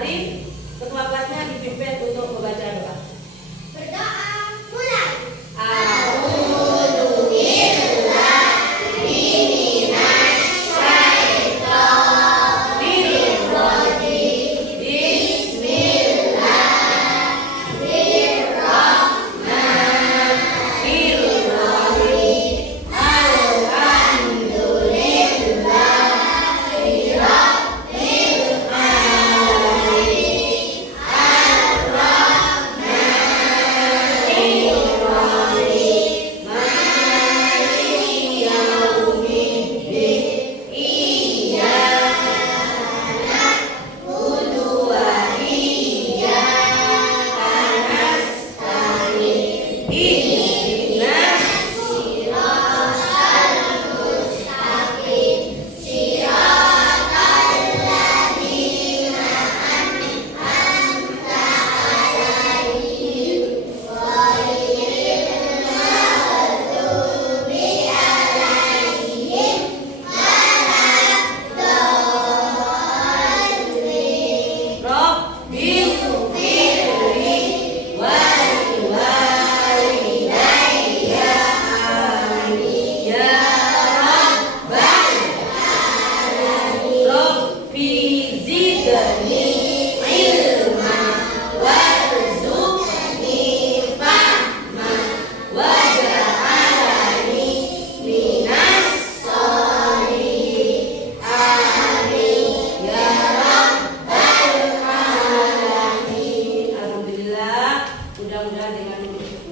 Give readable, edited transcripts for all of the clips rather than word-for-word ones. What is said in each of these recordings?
Mari ketua kelasnya dipimpin untuk membaca doa. Berdoa mulai.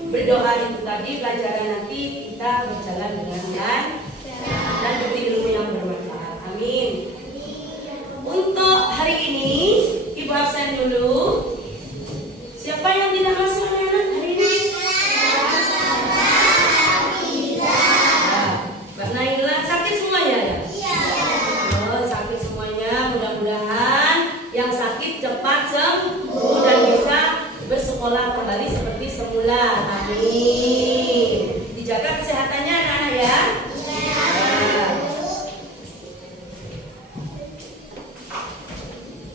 Berdoa itu tadi pelajaran nanti kita berjalan dengan dan demi ilmu yang bermanfaat. Amin. Untuk hari ini Ibu absen dulu. Siapa yang tidak masuk anak-anak hari ini? Mbak Naila sakit semuanya ya? Iya. Oh, sakit semuanya. Mudah-mudahan yang sakit cepat sembuh dan bisa bersekolah kembali seperti semula. Amin. Dijaga kesehatannya anak-anak ya. Nah.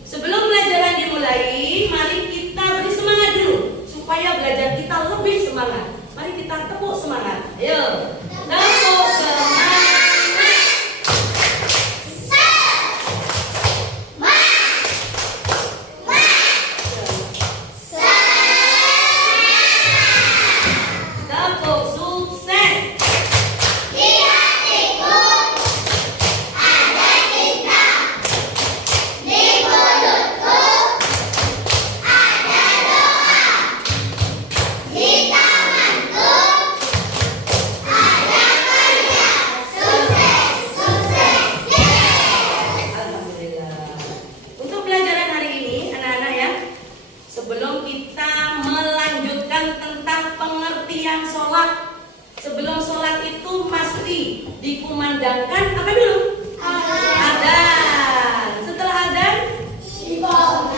Sebelum pelajaran dimulai, mari kita beri semangat dulu supaya belajar kita lebih semangat. Mari kita tepuk semangat. Ayo. Tepuk semangat. Sebelum sholat itu pasti dikumandangkan apa dulu? Adzan. Setelah adzan,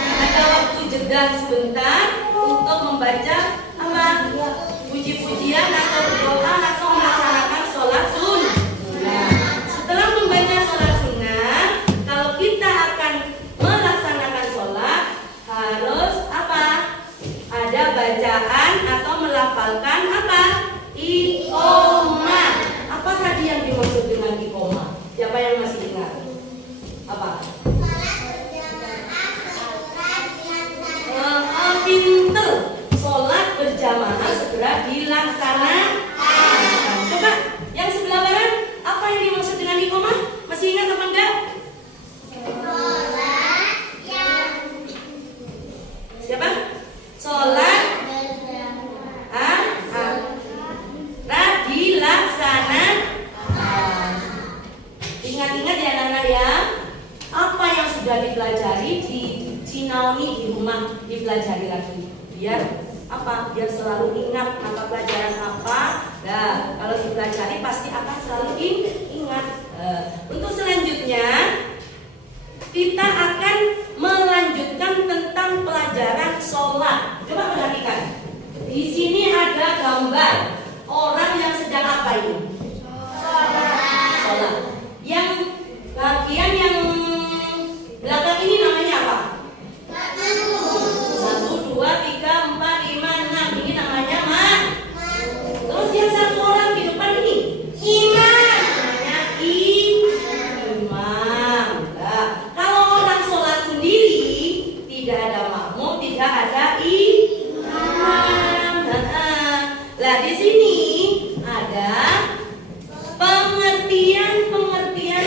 ada waktu jeda sebentar untuk membaca apa? Puji-pujian atau berdoa atau melaksanakan sholat sunnah. Setelah membaca sholat sunnah, kalau kita akan melaksanakan sholat harus apa? Ada bacaan atau melafalkan apa? Iqomah. Apa tadi yang dimaksud dengan iqomah? Siapa yang masih ingat? Apa? Pinter. Sholat berjamaah segera dilaksanakan. Coba yang sebelah barat, apa yang dimaksud dengan iqomah? Masih ingat apa enggak? Siapa? Sholat dilaksanakan. Ingat-ingat ya anak-anak ya. Apa yang sudah dipelajari di Cinaoni di rumah dipelajari lagi. Biar apa? Biar selalu ingat mata pelajaran apa. Nah, kalau dipelajari pasti akan selalu ingat. Untuk selanjutnya kita akan melanjutkan tentang pelajaran sholat. Coba perhatikan. Di sini ada gambar orang yang sedang apa ini? Sholat. Yang bagian yang belakang ini namanya apa? ada makmum, tidak ada imam. Nah, di sini ada pengertian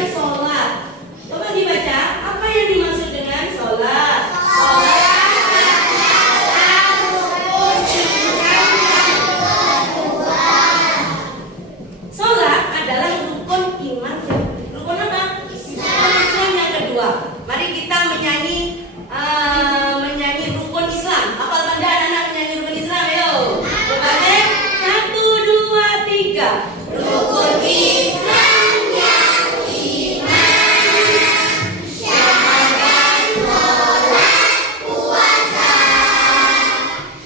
sholat. Coba dibaca, apa yang dimaksud dengan sholat? Sholat adalah rukun iman. Rukun apa? Islam yang kedua. Mari kita menyanyi rukun Islam. Apa tanda anak-anak menyanyi rukun Islam? Ayo. Coba deh. 1, 2, 3. Rukun Islam yang iman, syahadat, sholat, puasa,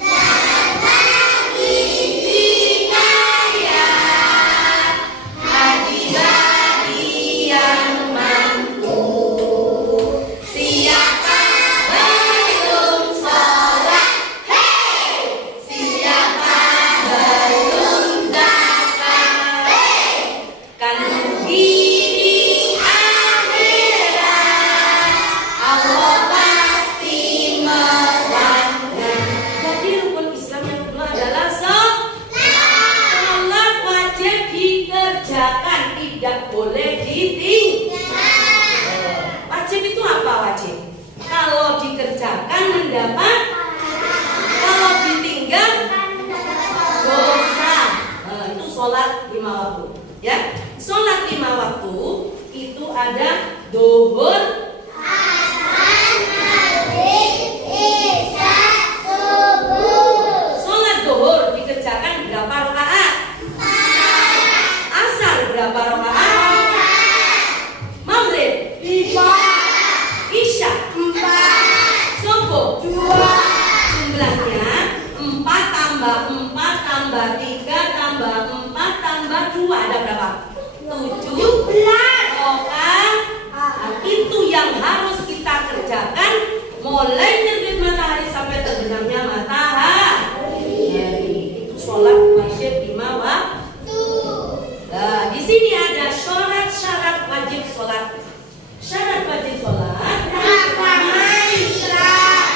zakat, bagi, hidayah, haji bagi yang mampu. Siapa belum sholat? Hei! Siapa belum zakat? Hei! Kan rugi di akhirat, Allah pasti melanggar. Jadi rukun Islam yang kedua adalah sholat wajib dikerjakan, tidak boleh ditinggalkan. Wajib itu apa wajib? Kalau dikerjakan mendapat, kalau ditinggal dosa. Itu sholat 5 waktu. Ya, sholat 5 waktu itu ada duhur, sholat duhur dikerjakan berapa rakaat? Asar berapa rakaat? Maghrib 5, Isya 4, subuh 2. Jumlahnya 4 tambah 4 tambah 3 tambah 4 tambah 2 ada berapa? 17 rakaat. Itu yang harus kita kerjakan mulai terbit matahari sampai terbenamnya matahari. Itu sholat wajib 5 waktu. Nah, di sini ada syarat wajib sholat. Syarat wajib sholat beragama Islam.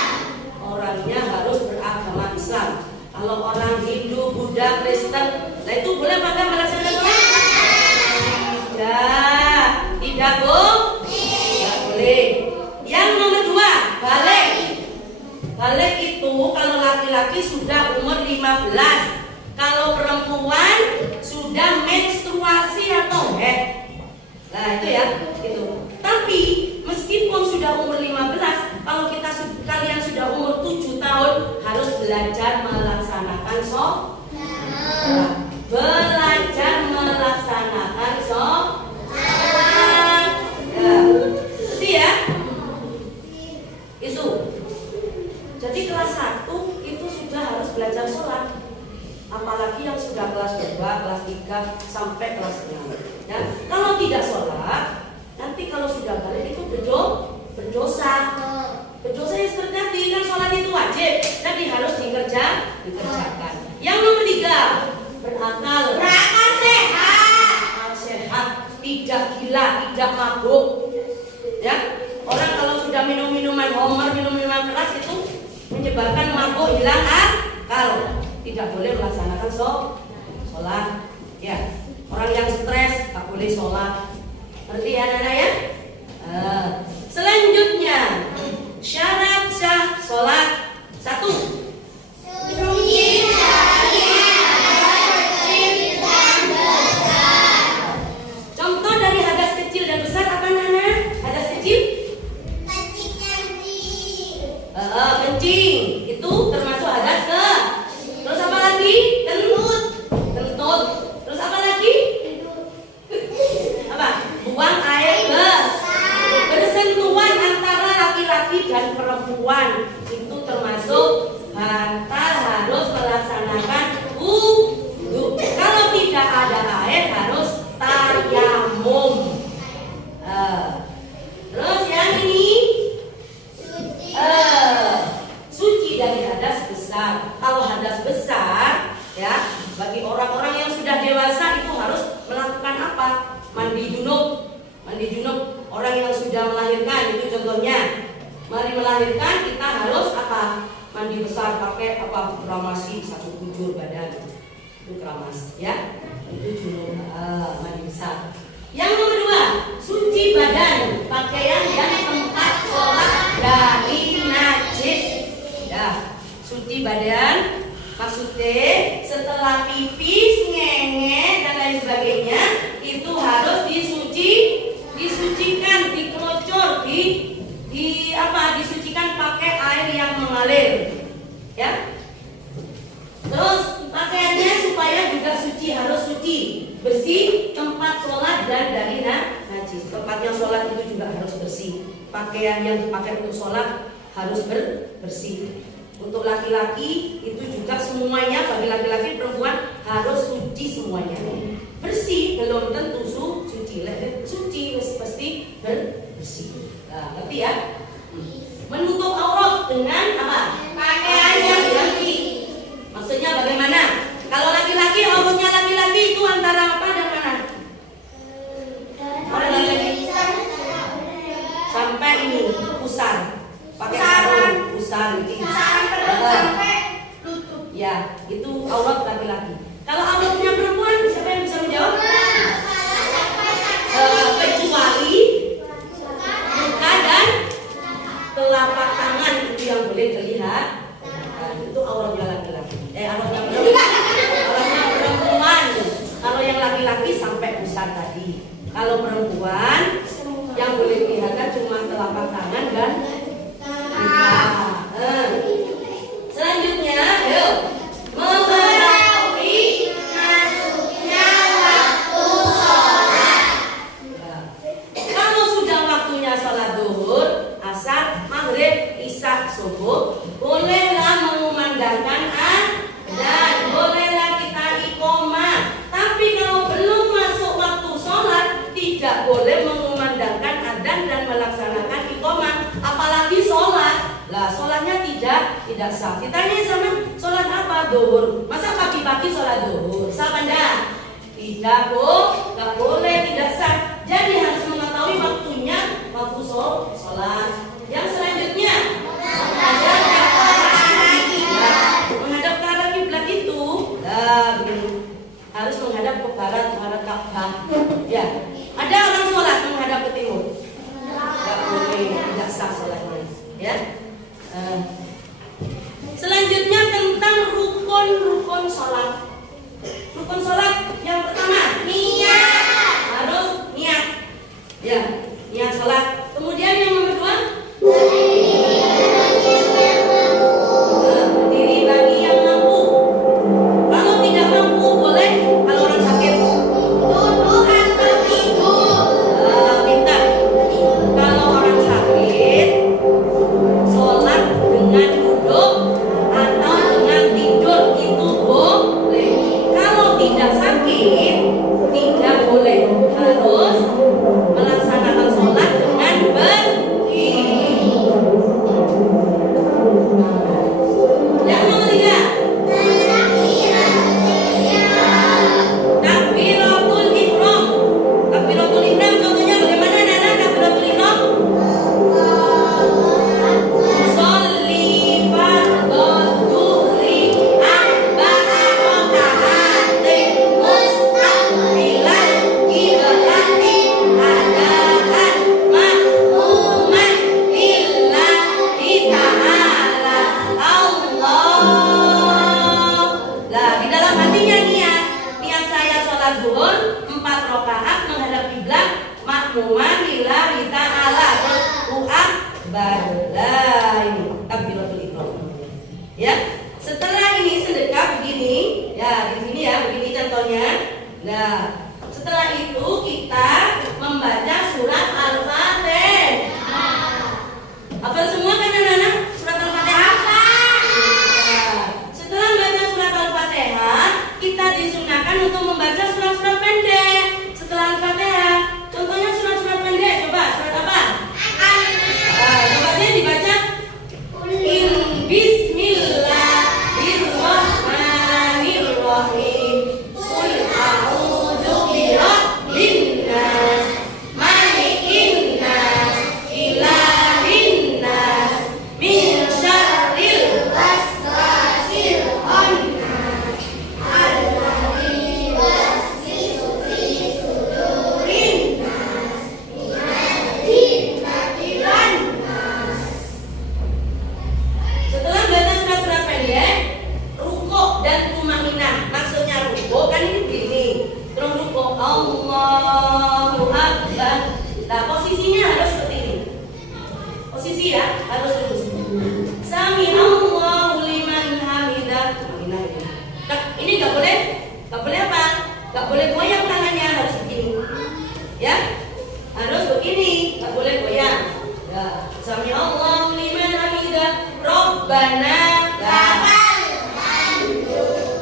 Orangnya harus beragama Islam. Kalau orang Hindu, Buddha, Kristen, nah itu boleh apa enggak melaksanakan sholat? Tidak bu? Tidak boleh. Yang nomor 2, balik. Balik itu kalau laki-laki sudah umur 15. Kalau perempuan sudah menstruasi atau head. Nah itu ya, itu. Tapi meskipun sudah umur 15, kalau kalian sudah umur 7 tahun harus belajar melaksanakan sholat. Belajar melaksanakan sholat. Ya. Jadi ya, itu. Jadi kelas 1 itu sudah harus belajar sholat. Apalagi yang sudah kelas 2, kelas 3 sampai kelas 6. Ya, kalau tidak sholat, nanti kalau sudah balik itu berdosa. Berdosanya seperti nanti kan sholat itu wajib, jadi harus dikerjakan. Yang nomor 3, berakal sehat, tidak gila, tidak mabuk. Ya, orang kalau sudah minum minuman homer, minum minuman keras itu menyebabkan mabuk, hilang akal. Tidak boleh melaksanakan sholat. Ya, orang yang stres tak boleh sholat. Ngerti ya anak-anak ya? Selanjutnya syarat sah sholat 1. Contoh dari hadas kecil dan besar apa Nana? Hadas kecil? Kencing. Itu termasuk hadas ke. Terus apa lagi? Kentut. Terus apa lagi? Apa? Buang air bersentuhan antara laki-laki dan perempuan. Itu termasuk batal, harus melaksanakan wudu. Kalau tidak ada air harus tayamum. Terus yang ini suci dari hadas besar. Kalau hadas besar ya, bagi orang-orang yang sudah dewasa itu harus melakukan apa? Mandi junub. Orang yang sudah melahirkan itu contohnya. mari melahirkan kita harus apa? Mandi besar pakai apa? Kramasi 1 bujur badan. Itu kramas ya. Itu junub mandi besar. Yang nomor 2, suci badan, pakaian yang tempat sholat dari najis. Ya, suci badan maksudnya setelah pipis, ngenge dan lain sebagainya itu harus disucikan, dikelocor, disucikan pakai air yang mengalir. Ya. Terus pakaiannya supaya juga suci, harus suci, bersih, tempat sholat dan dari najis. Tempatnya sholat itu juga harus bersih. Pakaian yang dipakai untuk sholat harus bersih. Untuk laki-laki itu juga semuanya, bagi laki-laki perempuan harus suci semuanya. Bersih belum tentu suci, suci pasti bersih. Nah, ngerti ya? Menutup aurat dengan apa? Pakaian yang suci. Maksudnya bagaimana? Kalau laki-laki, auratnya laki-laki itu antara apa dan mana? Ada laki-laki sampai ini pusar, pakai sarung, pusar itu. Sampai lutut. Ya, itu aurat laki-laki. Kalau auratnya perempuan, siapa yang bisa menjawab? Kecuali muka dan telapak tangan itu yang boleh terlihat. Itu auratnya laki-laki. Auratnya perempuan. Kalau yang laki-laki sampai pusar tadi. Kalau perempuan yang boleh kelihatan cuma telapak tangan dan selanjutnya, yuk. Mengetahui masuknya waktu sholat. Kalau sudah waktunya sholat zuhur, asar, maghrib, isya, subuh, bolehlah mengumandangkan dan bolehlah kita iqomah. Tapi kalau belum masuk waktu sholat, tidak boleh mengumandangkan adzan dan melaksanakan iqomah, apalagi sholat. Lah sholatnya tidak sah. Ditanya sama sholat apa? Zuhur. Masa pagi-pagi sholat zuhur? Sah enggak? Tidak, Bu. Enggak boleh, tidak sah. Jadi harus mengetahui waktunya, waktu sholat. Yang selanjutnya menghadap ke arah kiblat. Menghadap ke arah kiblat itu begini. Harus menghadap ke barat, menghadap Ka'bah. Ya. Ada orang sholat menghadap ke timur? Enggak boleh, tidak sah sholatnya. Ya. Selanjutnya tentang rukun sholat. Rukun sholat yang pertama niat, harus niat. Ya, niat sholat. Kemudian yang nomor 2 berdiri bagi yang mampu. Kalau tidak mampu boleh, kalau orang sakit duduk atau tidur. Pintar. Kalau orang sakit sholat dengan duduk atau dengan tidur itu boleh. Kalau tidak sakit tidak boleh, harus melaksanakan sholat dengan berdiri. Yang nomor 3 takbiratul ihram. Takbiratul ihram contohnya bagaimana Nana? Takbiratul ihram sholli fardhu dhuhri arba'a raka'atin mustaqbilan qiblati adaan ma'muman lillahi ta'ala Allah. Lah di dalam hatinya niat saya sholat zuhur 4 rakaat menghadap kiblat makmuman lillahi ta'ala. Terus akbar. Lah ini takbiratul ihram. Ya. Setelah ini sedekah begini, ya di sini ya begini contohnya. Nah, setelah itu kita membaca surat Al-Fatihah. Hafal semua kan anak-anak surat Al-Fatihah? Nah, setelah membaca surat Al-Fatihah, kita disunahkan untuk membaca surat-surat pendek setelah Al-Fatihah. Contohnya surat-surat pendek, coba surat apa? Coba dibaca. Bismillah. boleh goyang tangannya, harus begini. Ya, harus begini, nggak boleh goyang. Ya, sami Allahu liman hamidah, Rabbana lakal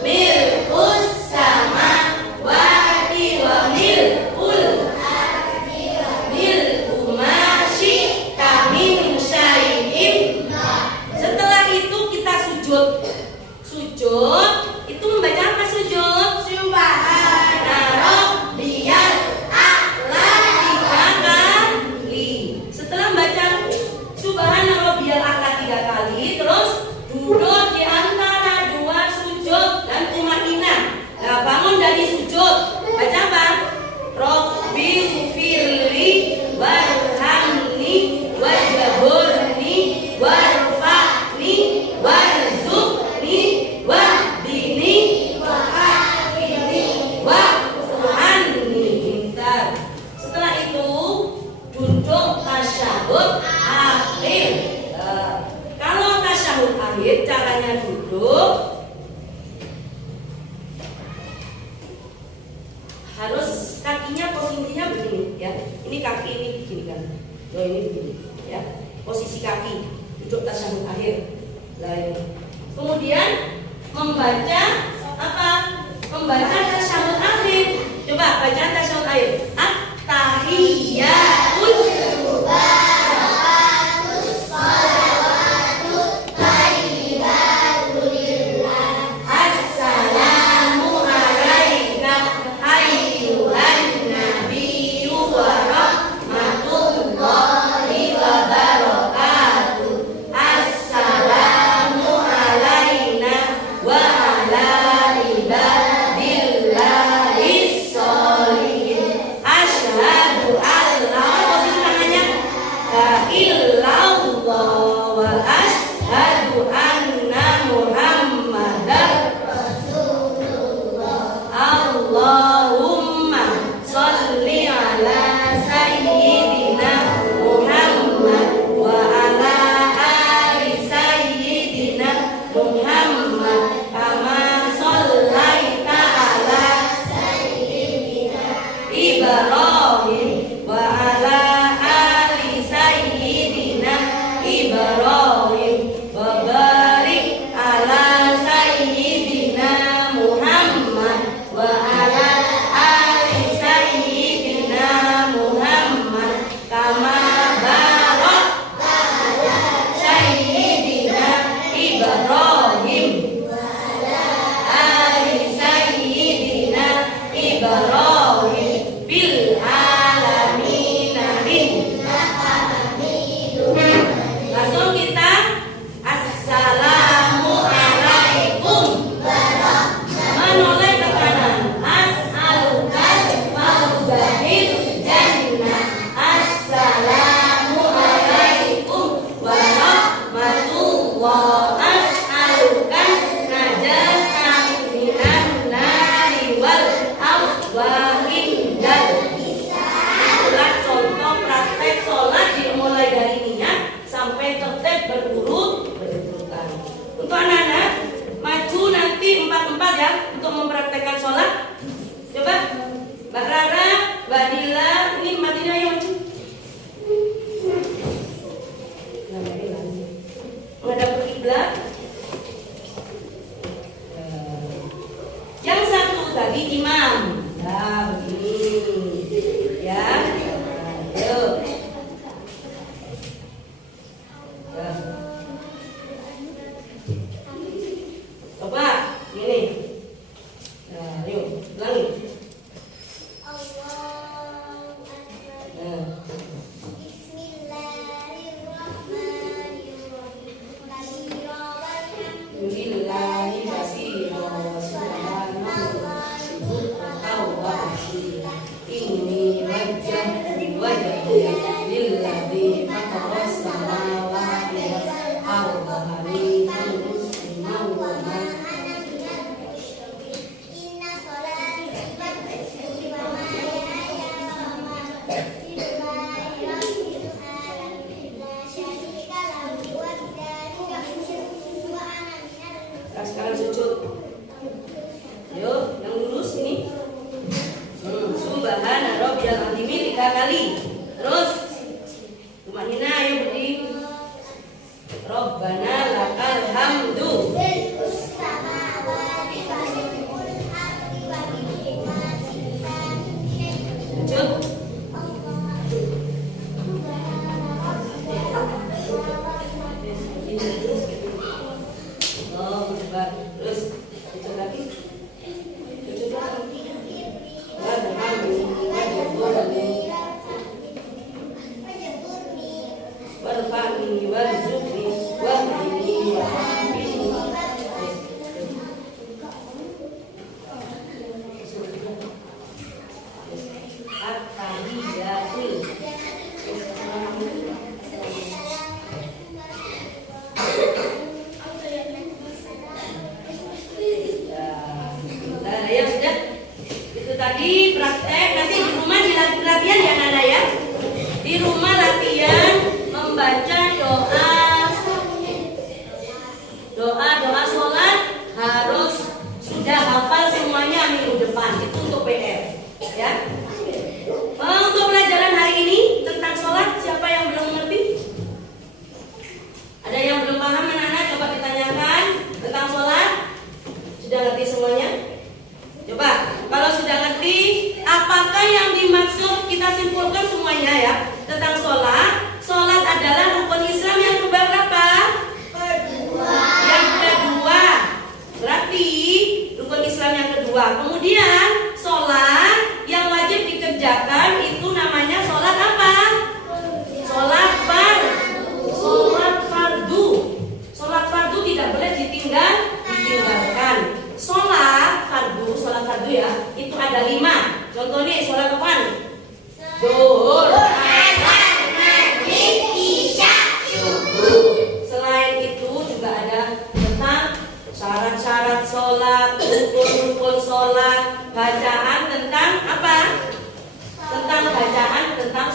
milkus samawati wa milkul milku ma syi'ta min syai'in. Setelah itu kita sujud. Sujud itu membaca apa sujud? Subhana rabbiyal a'la 3 kali. Setelah membaca Subhana rabbiyal a'la 3 kali, terus duduk di antara 2 sujud dan tumaninah. Nah, bangun dari sujud, baca apa? Rabbi ghfirli warhamni wajburni warfa'ni warzuqni wahdini wa'afini wa'fu'anni. Bentar. Setelah itu duduk tasyahud akhir. Kalau tasyahud akhir caranya duduk harus kakinya posisinya begini ya. Ini kaki ini begini kan. Ini begini ya. Posisi kaki duduk tasyahud akhir. Nah, ini. Kemudian membaca apa? Membaca tasyahud akhir. Coba baca tasyahud akhir. At-tahiyyatul Assalamu alaika ayyuhan nabiyyu wa rahmatullahi wa barakatuh. Assalamu alaina wa ala ibadillahis sholihin. Asyhadu an la illallah wa asyhadu anna Muhammadar Allahumma sholli ala sayyidina Muhammad wa ala ali sayyidina Muhammad kama shollaita ala sayyidina Ibrahim wa ala ali sayyidina Ibrahim wa barik ala sayyidina Muhammad wa ala ali sayyidina Muhammad kama barakta ala sayyidina Ibrahim wa ala ali sayyidina Ibrahim fil alamin innaka hamidum. Langsung kita assalamu alaikum. Menoleh ke kanan. As'alukal fawza bil jannah. Assalamu alaikum warahmatullah. As'alukan najatan minan nari wal afwahin dal. Itulah contoh praktek sholat dimulai dari niat sampai tertib berurutan. Untuk anak-anak maju nanti 4-4 ya untuk mempraktekkan sholat. Coba Mbak Rara, Mbak Dila, ini Mbak Dila yang maju. Nah, Mbak Dila menghadap ke kiblat. Yang satu tadi imam. Nah, begini ya. Nah, yuk. Nah. Coba ini. Nah, yuk, ulangi. Nah. Alhamdulillahi katsira wa subhanallahi wa asila. Inni wajjahtu lilladzi fatara samawati wal arda hanifan musliman wa ma sekarang sujud. Yuk, yang lurus ini. Nah, ya sudah. Itu tadi praktek. Nanti di rumah latihan ya Nana ya. Di rumah latihan membaca doa sholat harus sudah hafal semuanya minggu depan. Itu untuk PR ya. Untuk pelajaran hari ini tentang sholat, siapa yang belum mengerti? Ada yang belum paham anak-anak? Coba ditanyakan tentang sholat. Sudah ngerti semuanya? Coba, kalau sudah ngerti, apakah yang dimaksud kita simpulkan semuanya ya tentang sholat? Sholat adalah rukun Islam yang keberapa? Kedua. Yang kedua. Berarti rukun Islam yang kedua. Kemudian sholat yang wajib dikerjakan itu namanya sholat apa? Sholat fardu. Sholat fardu tidak boleh ditinggalkan. Sholat fardu ya, itu ada 5. Contoh nih, sholat apa? Zuhur, asar, maghrib, isya, subuh. Selain itu juga ada tentang syarat-syarat sholat, rukun-rukun sholat, bacaan tentang apa? Tentang bacaan tentang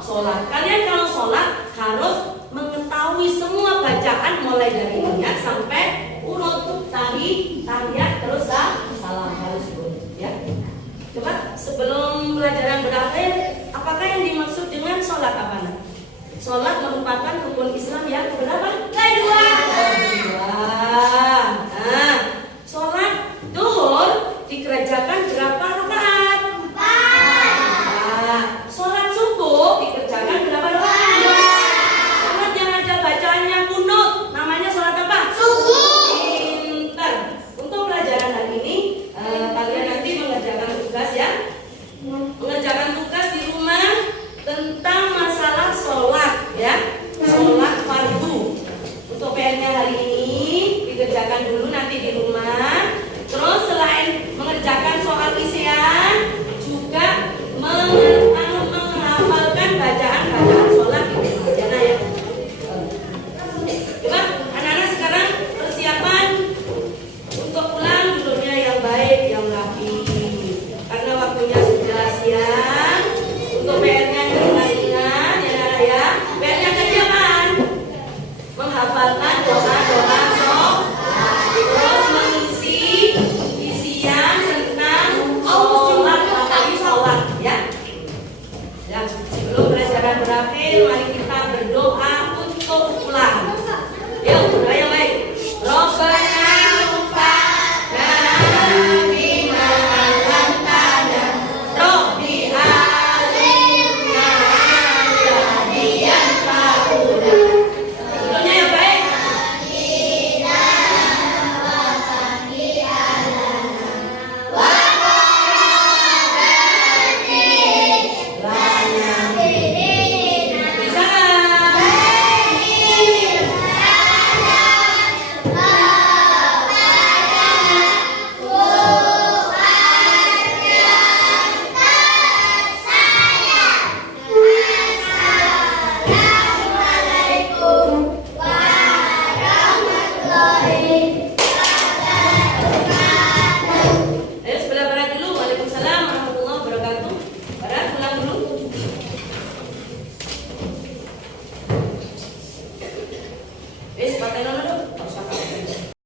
sholat. Kalian kalau sholat harus mengetahui semua bacaan mulai dari niat sampai urut tahiyat terus salam harus ikut ya. Coba sebelum pelajaran berakhir, apakah yang dimaksud dengan sholat apa? Sholat merupakan rukun Islam yang berapa? Kedua. Nah, sholat duhur dikerjakan berapa rakaat? 4. Sholat subuh dikerjakan berapa rakaat? 2. Sholat yang ada bacaannya kunut namanya sholat apa? Subuh. Pintar. Untuk pelajaran hari ini kalian nanti mengerjakan tugas ya. Mengerjakan tugas di rumah tentang masalah sholat ya. Sholat fardu. Untuk PR-nya hari ini dikerjakan dulu.